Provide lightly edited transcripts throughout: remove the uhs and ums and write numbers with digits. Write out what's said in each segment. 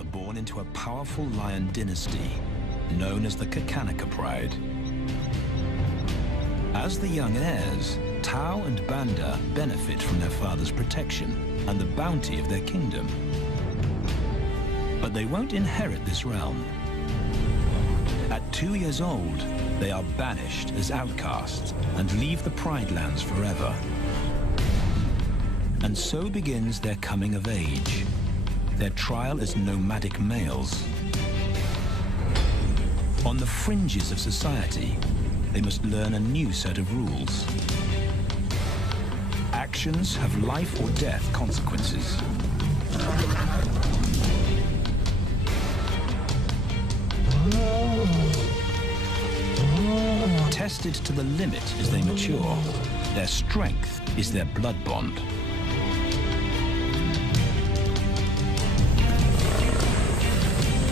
are born into a powerful lion dynasty known as the Kakanaka Pride. As the young heirs, Tao and Banda benefit from their father's protection and the bounty of their kingdom. But they won't inherit this realm. At 2 years old, they are banished as outcasts and leave the Pride lands forever. And so begins their coming of age, their trial as nomadic males. On the fringes of society, they must learn a new set of rules. Actions have life or death consequences. Tested to the limit as they mature, their strength is their blood bond.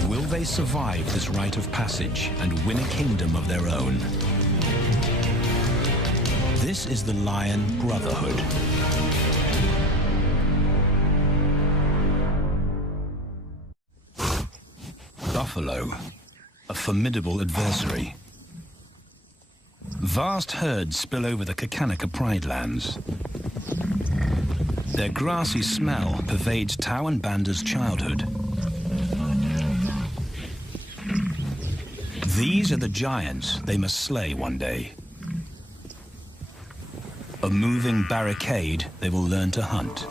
Will they survive this rite of passage and win a kingdom of their own? This is the Lion Brotherhood. Buffalo, a formidable adversary. Vast herds spill over the Kakanaka Pride lands. Their grassy smell pervades Tao and Banda's childhood. These are the giants they must slay one day. A moving barricade they will learn to hunt.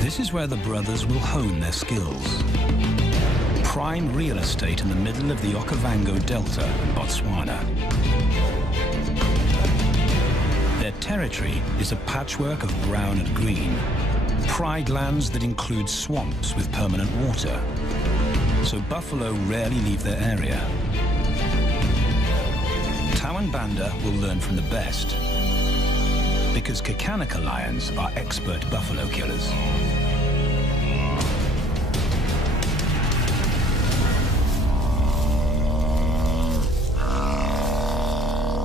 This is where the brothers will hone their skills. Prime real estate in the middle of the Okavango Delta in Botswana. Their territory is a patchwork of brown and green. Pride lands that include swamps with permanent water. So buffalo rarely leave their area. Tao and Banda will learn from the best, because Kakanaka lions are expert buffalo killers.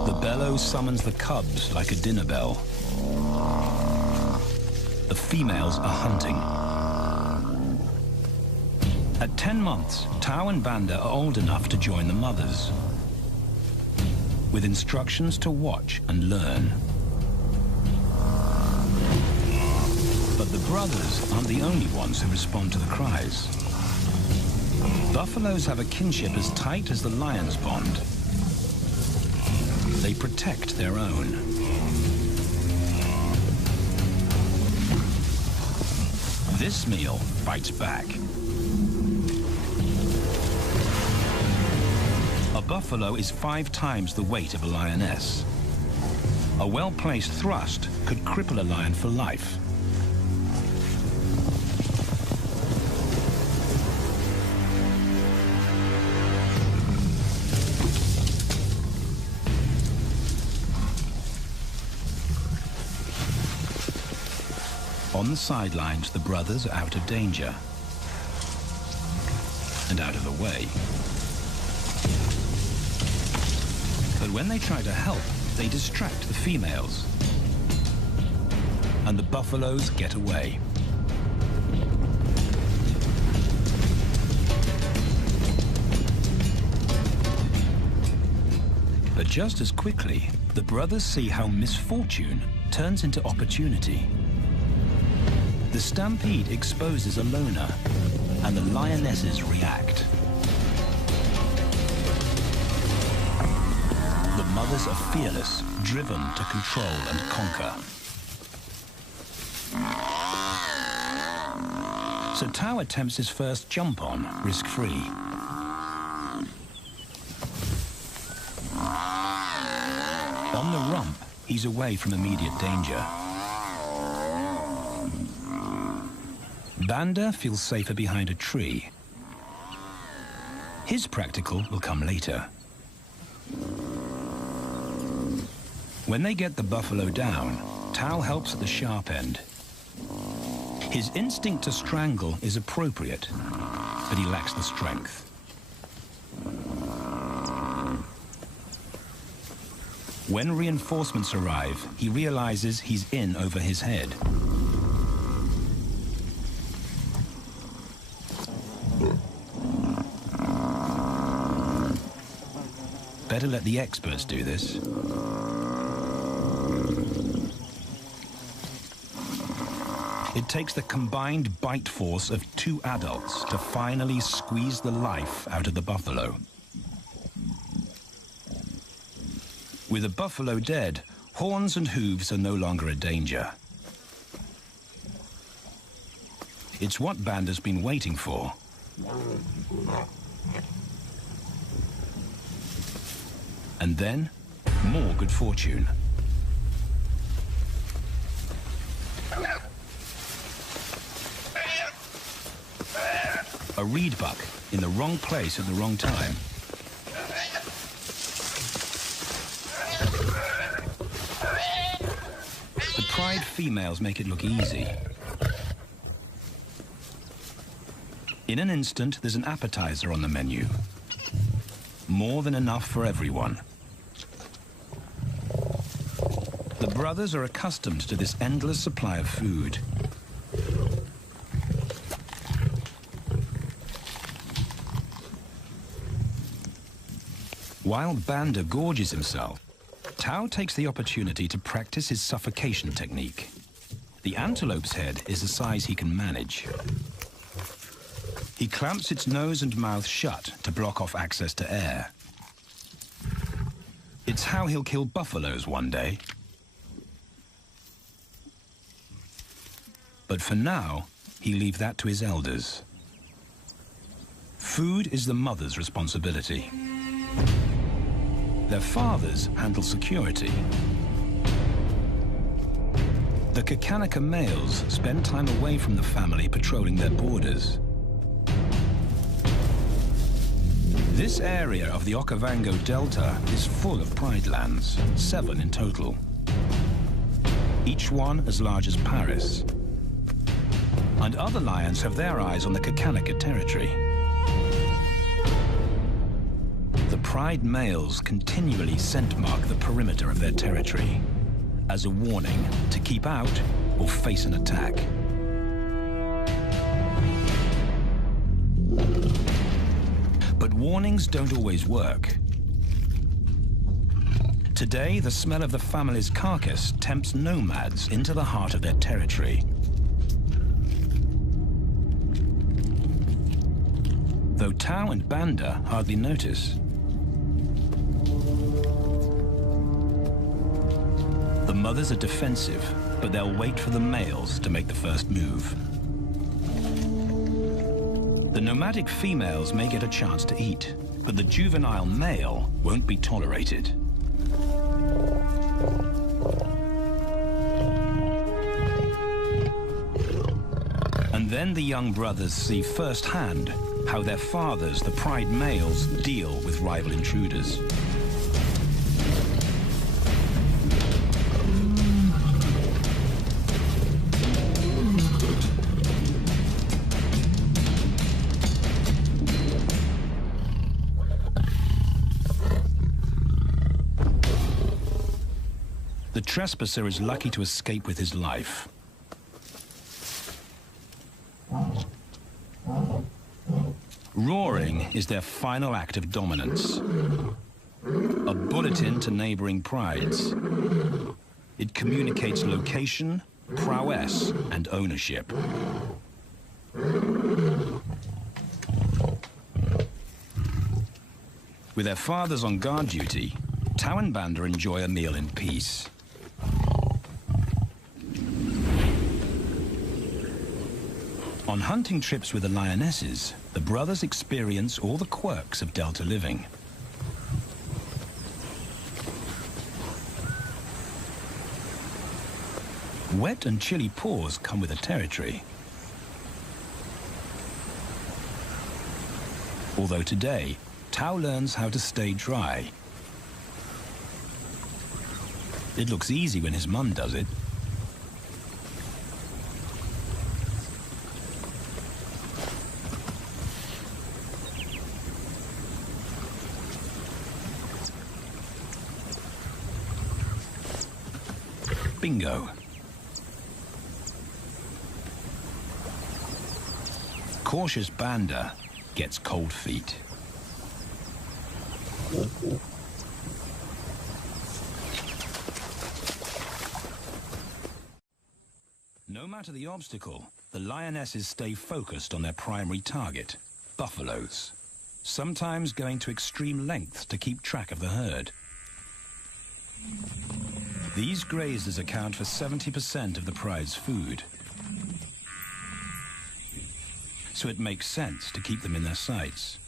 The bellow summons the cubs like a dinner bell. The females are hunting. At 10 months, Tao and Banda are old enough to join the mothers, with instructions to watch and learn. But the brothers aren't the only ones who respond to the cries. Buffaloes have a kinship as tight as the lions' bond. They protect their own. This meal fights back. A buffalo is 5 times the weight of a lioness. A well-placed thrust could cripple a lion for life. On the sidelines, the brothers are out of danger and out of the way. But when they try to help, they distract the females, and the buffaloes get away. But just as quickly, the brothers see how misfortune turns into opportunity. The stampede exposes a loner, and the lionesses react. The mothers are fearless, driven to control and conquer. So Tao attempts his first jump on, risk-free. On the rump, he's away from immediate danger. Banda feels safer behind a tree. His practical will come later. When they get the buffalo down, Tao helps at the sharp end. His instinct to strangle is appropriate, but he lacks the strength. When reinforcements arrive, he realizes he's in over his head. Better let the experts do this. It takes the combined bite force of 2 adults to finally squeeze the life out of the buffalo. With the buffalo dead, horns and hooves are no longer a danger. It's what Banda's been waiting for. And then, more good fortune. A reed buck in the wrong place at the wrong time. The pride females make it look easy. In an instant, there's an appetizer on the menu. More than enough for everyone. The brothers are accustomed to this endless supply of food. While Banda gorges himself, Tao takes the opportunity to practice his suffocation technique. The antelope's head is a size he can manage. He clamps its nose and mouth shut to block off access to air. It's how he'll kill buffaloes one day. But for now, he leaves that to his elders. Food is the mother's responsibility. Their fathers handle security. The Kakanaka males spend time away from the family patrolling their borders. This area of the Okavango Delta is full of pride lands, 7 in total. Each one as large as Paris. And other lions have their eyes on the Kakanaka territory. The pride males continually scent mark the perimeter of their territory as a warning to keep out or face an attack. But warnings don't always work. Today, the smell of the family's carcass tempts nomads into the heart of their territory. Though Tao and Banda hardly notice. The mothers are defensive, but they'll wait for the males to make the first move. The nomadic females may get a chance to eat, but the juvenile male won't be tolerated. And then the young brothers see firsthand how their fathers, the pride males, deal with rival intruders. The trespasser is lucky to escape with his life. Roaring is their final act of dominance. A bulletin to neighboring prides. It communicates location, prowess, and ownership. With their fathers on guard duty, Tao and Banda enjoy a meal in peace. On hunting trips with the lionesses, the brothers experience all the quirks of Delta living. Wet and chilly paws come with the territory. Although today, Tao learns how to stay dry. It looks easy when his mum does it. Bingo. Cautious Banda gets cold feet. No matter the obstacle, the lionesses stay focused on their primary target, buffaloes, sometimes going to extreme lengths to keep track of the herd. These grazers account for 70% of the pride's food, so it makes sense to keep them in their sights.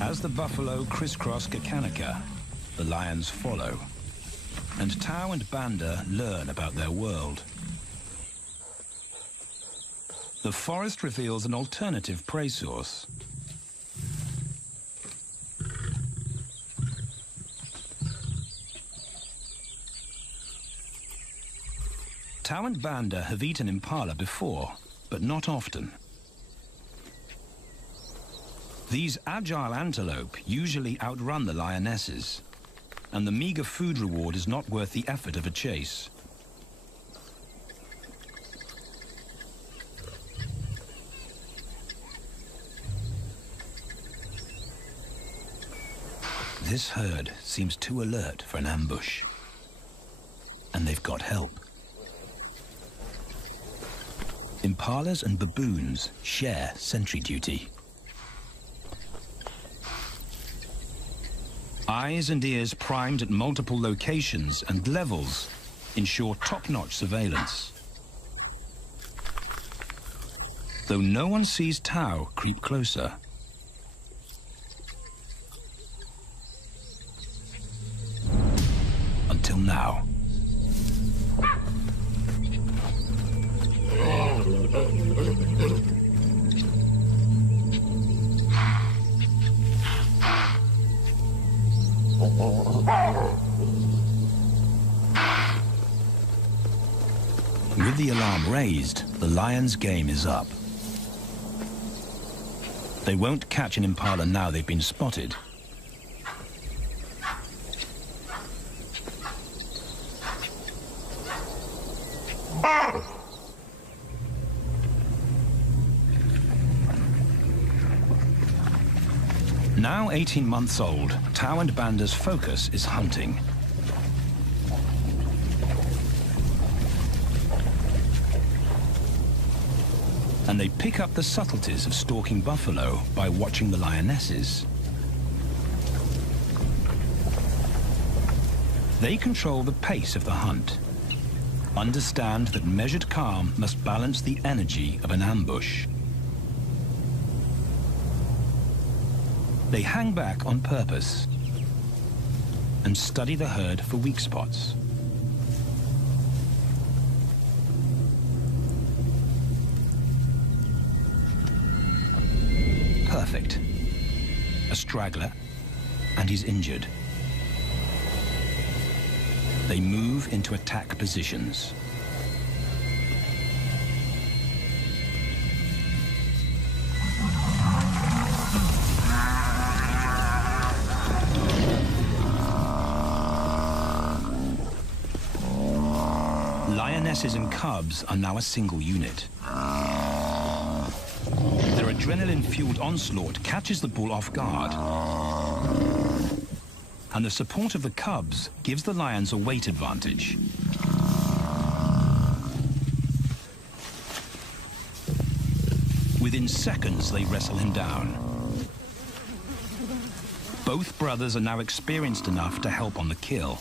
As the buffalo crisscross Kakanika, the lions follow, and Tau and Banda learn about their world. The forest reveals an alternative prey source. Tau and Banda have eaten impala before, but not often. These agile antelope usually outrun the lionesses, and the meager food reward is not worth the effort of a chase. This herd seems too alert for an ambush, and they've got help. Impalas and baboons share sentry duty. Eyes and ears primed at multiple locations and levels ensure top-notch surveillance. Though no one sees Tau creep closer. Until now. With the alarm raised, the lions' game is up. They won't catch an impala now they've been spotted. Now 18 months old, Tau and Banda's focus is hunting. And they pick up the subtleties of stalking buffalo by watching the lionesses. They control the pace of the hunt, understand that measured calm must balance the energy of an ambush. They hang back on purpose and study the herd for weak spots. Perfect. A straggler, and he's injured. They move into attack positions. Lionesses and cubs are now a single unit. Their adrenaline-fueled onslaught catches the bull off guard. And the support of the cubs gives the lions a weight advantage. Within seconds, they wrestle him down. Both brothers are now experienced enough to help on the kill.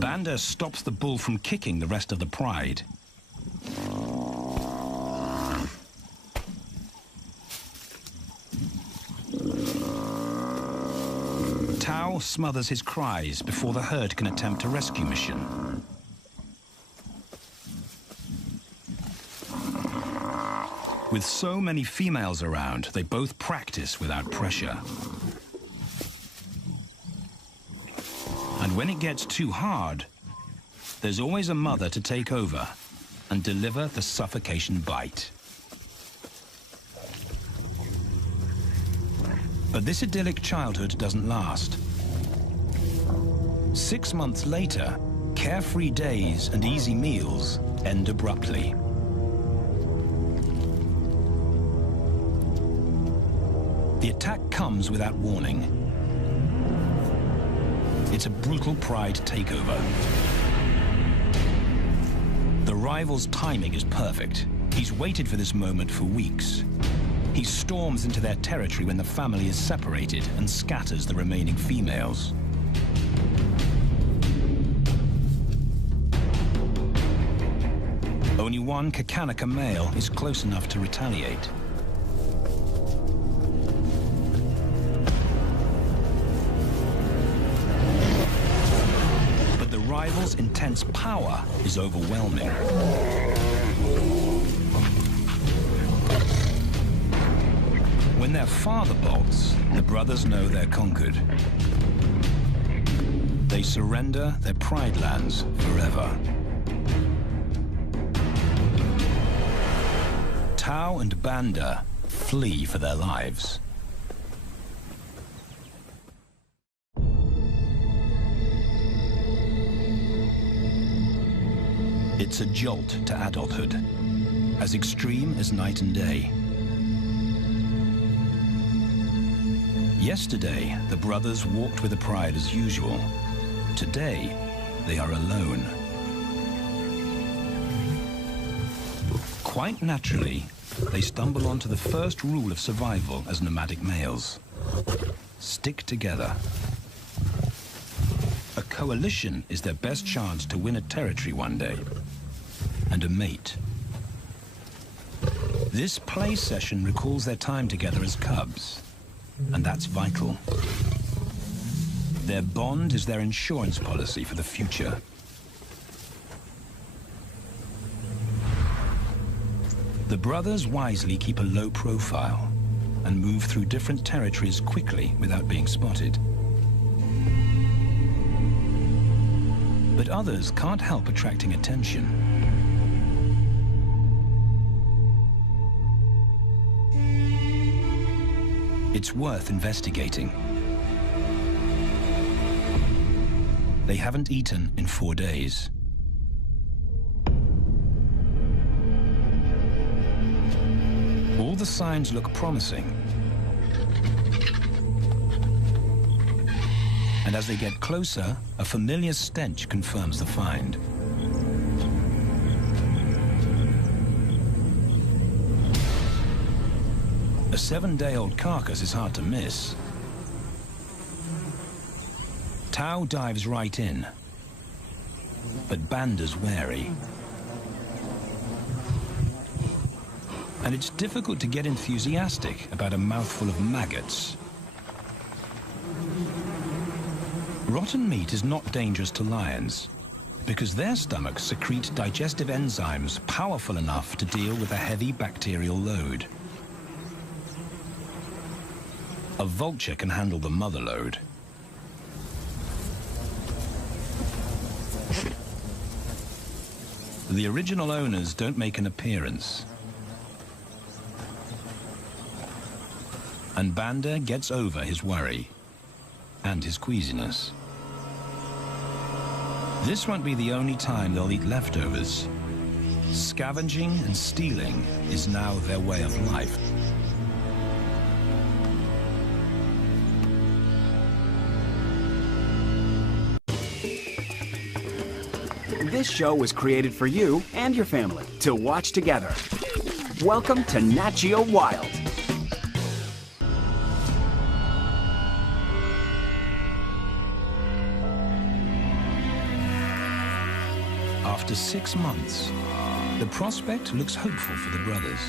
Banda stops the bull from kicking the rest of the pride. Tau smothers his cries before the herd can attempt a rescue mission. With so many females around, they both practice without pressure. And when it gets too hard, there's always a mother to take over and deliver the suffocation bite. But this idyllic childhood doesn't last. 6 months later, carefree days and easy meals end abruptly. The attack comes without warning. It's a brutal pride takeover. The rival's timing is perfect. He's waited for this moment for weeks. He storms into their territory when the family is separated and scatters the remaining females. Only one Kakanika male is close enough to retaliate. But the rival's intense power is overwhelming. When their father bolts, the brothers know they're conquered. They surrender their pride lands forever. Tao and Banda flee for their lives. It's a jolt to adulthood, as extreme as night and day. Yesterday, the brothers walked with the pride as usual. Today, they are alone. Quite naturally, they stumble onto the first rule of survival as nomadic males. Stick together. A coalition is their best chance to win a territory one day, and a mate. This play session recalls their time together as cubs, and that's vital. Their bond is their insurance policy for the future. The brothers wisely keep a low profile and move through different territories quickly without being spotted. But others can't help attracting attention. It's worth investigating. They haven't eaten in 4 days. All the signs look promising. And as they get closer, a familiar stench confirms the find. A 7-day-old carcass is hard to miss. Tao dives right in, but Banda's wary. And it's difficult to get enthusiastic about a mouthful of maggots. Rotten meat is not dangerous to lions, because their stomachs secrete digestive enzymes powerful enough to deal with a heavy bacterial load. A vulture can handle the mother load. The original owners don't make an appearance. And Banda gets over his worry and his queasiness. This won't be the only time they'll eat leftovers. Scavenging and stealing is now their way of life. This show was created for you and your family to watch together. Welcome to Nat Geo Wild. After 6 months, the prospect looks hopeful for the brothers.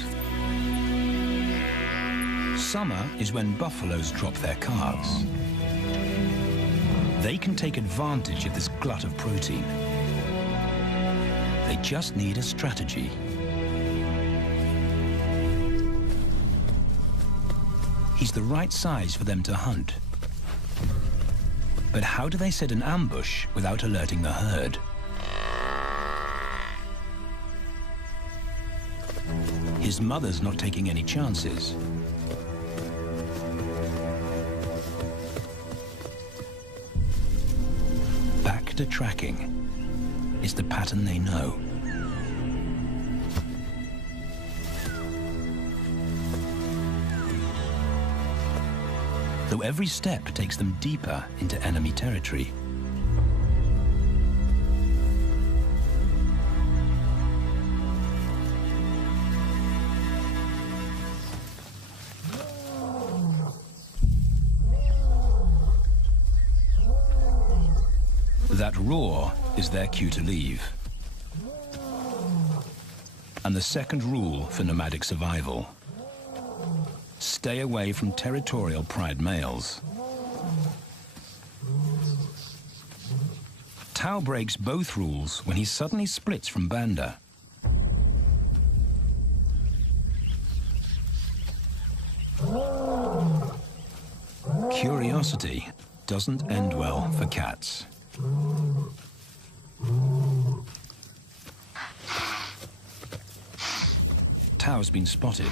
Summer is when buffaloes drop their calves. They can take advantage of this glut of protein. They just need a strategy. He's the right size for them to hunt. But how do they set an ambush without alerting the herd? His mother's not taking any chances. vector tracking. It's the pattern they know. Though every step takes them deeper into enemy territory. That roar is their cue to leave. And the second rule for nomadic survival: stay away from territorial pride males. Tao breaks both rules when he suddenly splits from Banda. Curiosity doesn't end well for cats. Tao's been spotted,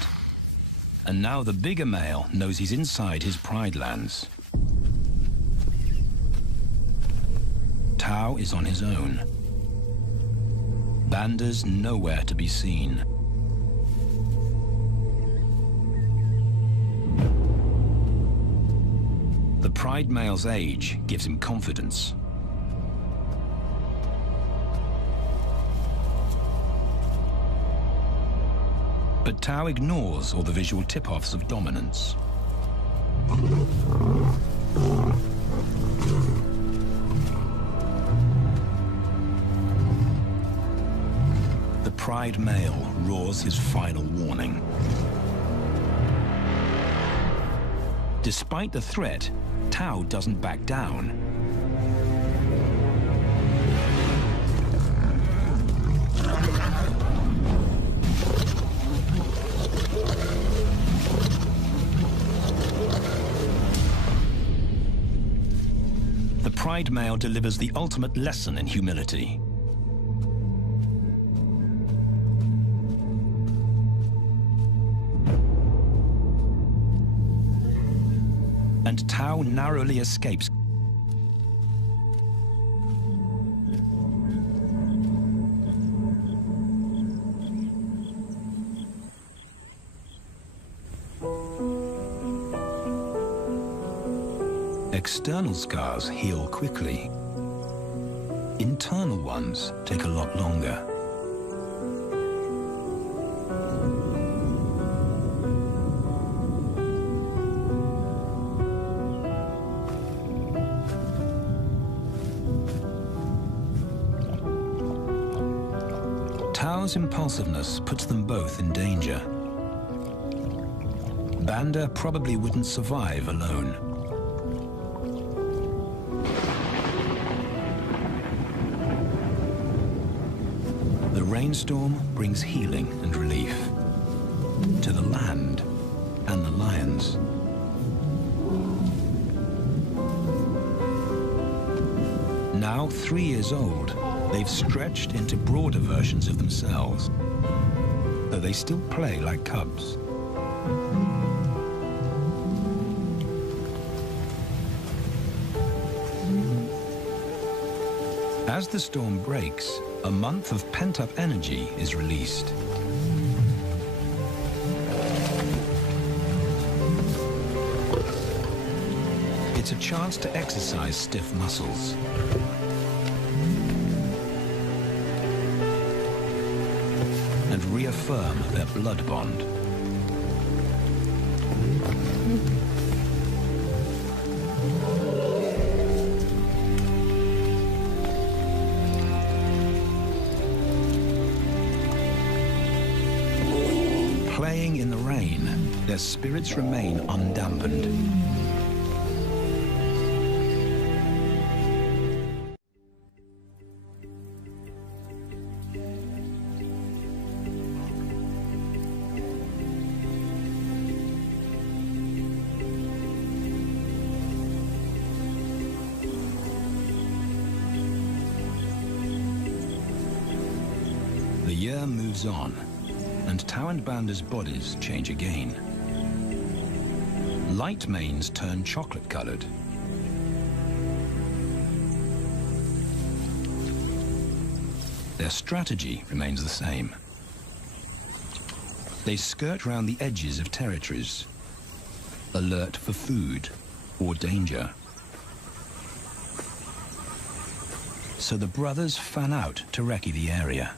and now the bigger male knows he's inside his pride lands. Tao is on his own. Banda's nowhere to be seen. The pride male's age gives him confidence. But Tao ignores all the visual tip-offs of dominance. The pride male roars his final warning. Despite the threat, Tao doesn't back down. The pride male delivers the ultimate lesson in humility. And Tao narrowly escapes. External scars heal quickly. Internal ones take a lot longer. Tao's impulsiveness puts them both in danger. Banda probably wouldn't survive alone. The rainstorm brings healing and relief to the land and the lions. Now 3 years old, they've stretched into broader versions of themselves, though they still play like cubs. As the storm breaks, a month of pent-up energy is released. It's a chance to exercise stiff muscles. And reaffirm their blood bond. Playing in the rain, their spirits remain undampened. The year moves on, and Tao and Banda's bodies change again. Light manes turn chocolate-colored. their strategy remains the same. They skirt round the edges of territories, alert for food or danger. So the brothers fan out to recce the area.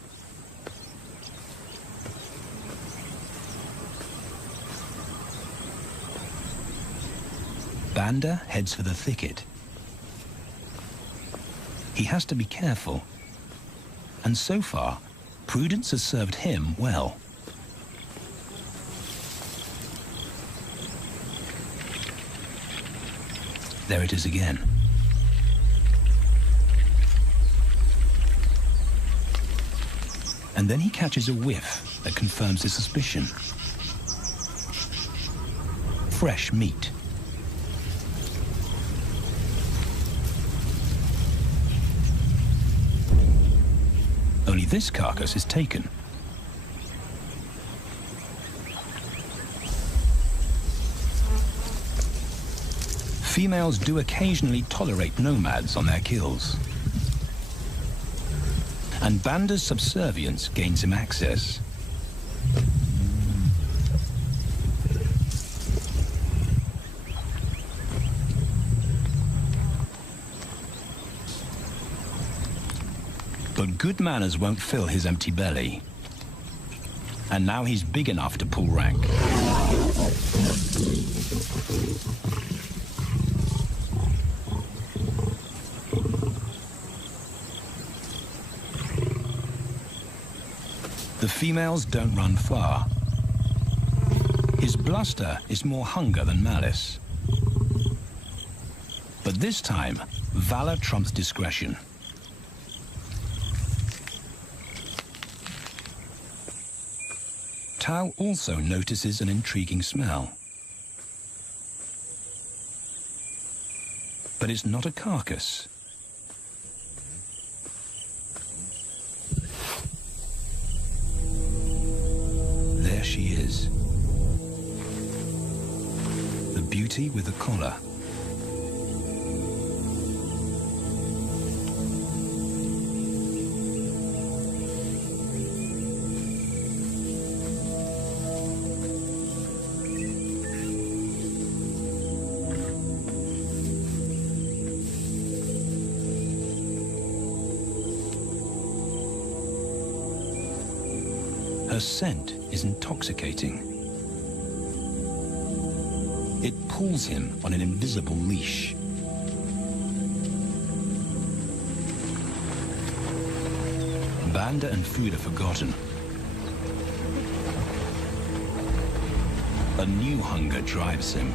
Banda heads for the thicket. He has to be careful, and so far, prudence has served him well. There it is again. And then he catches a whiff that confirms his suspicion. Fresh meat. Only this carcass is taken. Females do occasionally tolerate nomads on their kills. And Banda's subservience gains him access. But good manners won't fill his empty belly. And now he's big enough to pull rank. The females don't run far. His bluster is more hunger than malice. But this time, valor trumps discretion. Tao also notices an intriguing smell. But it's not a carcass. There she is. The beauty with the collar. Her scent is intoxicating. It pulls him on an invisible leash. Banda and food are forgotten. A new hunger drives him.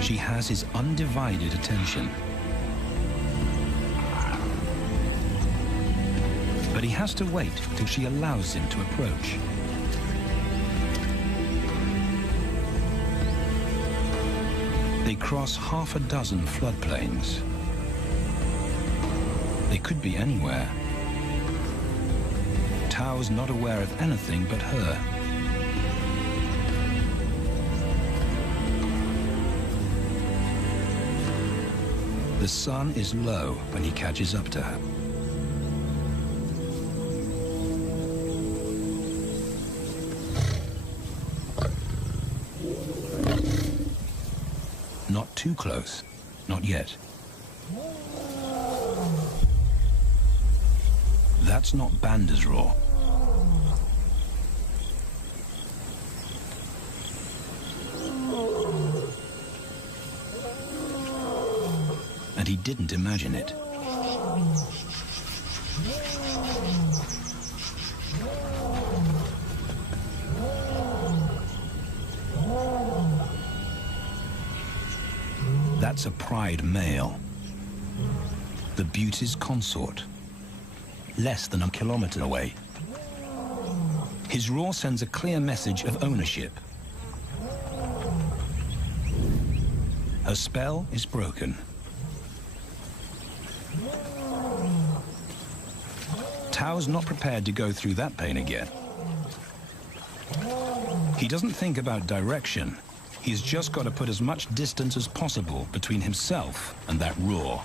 She has his undivided attention. But he has to wait till she allows him to approach. They cross half a dozen floodplains. They could be anywhere. Tao's not aware of anything but her. The sun is low when he catches up to her. Not too close, not yet. That's not Banda's roar. And he didn't imagine it. That's a pride male. The beauty's consort. Less than a kilometer away. His roar sends a clear message of ownership. Her spell is broken. Tao's not prepared to go through that pain again. He doesn't think about direction. He's just got to put as much distance as possible between himself and that roar.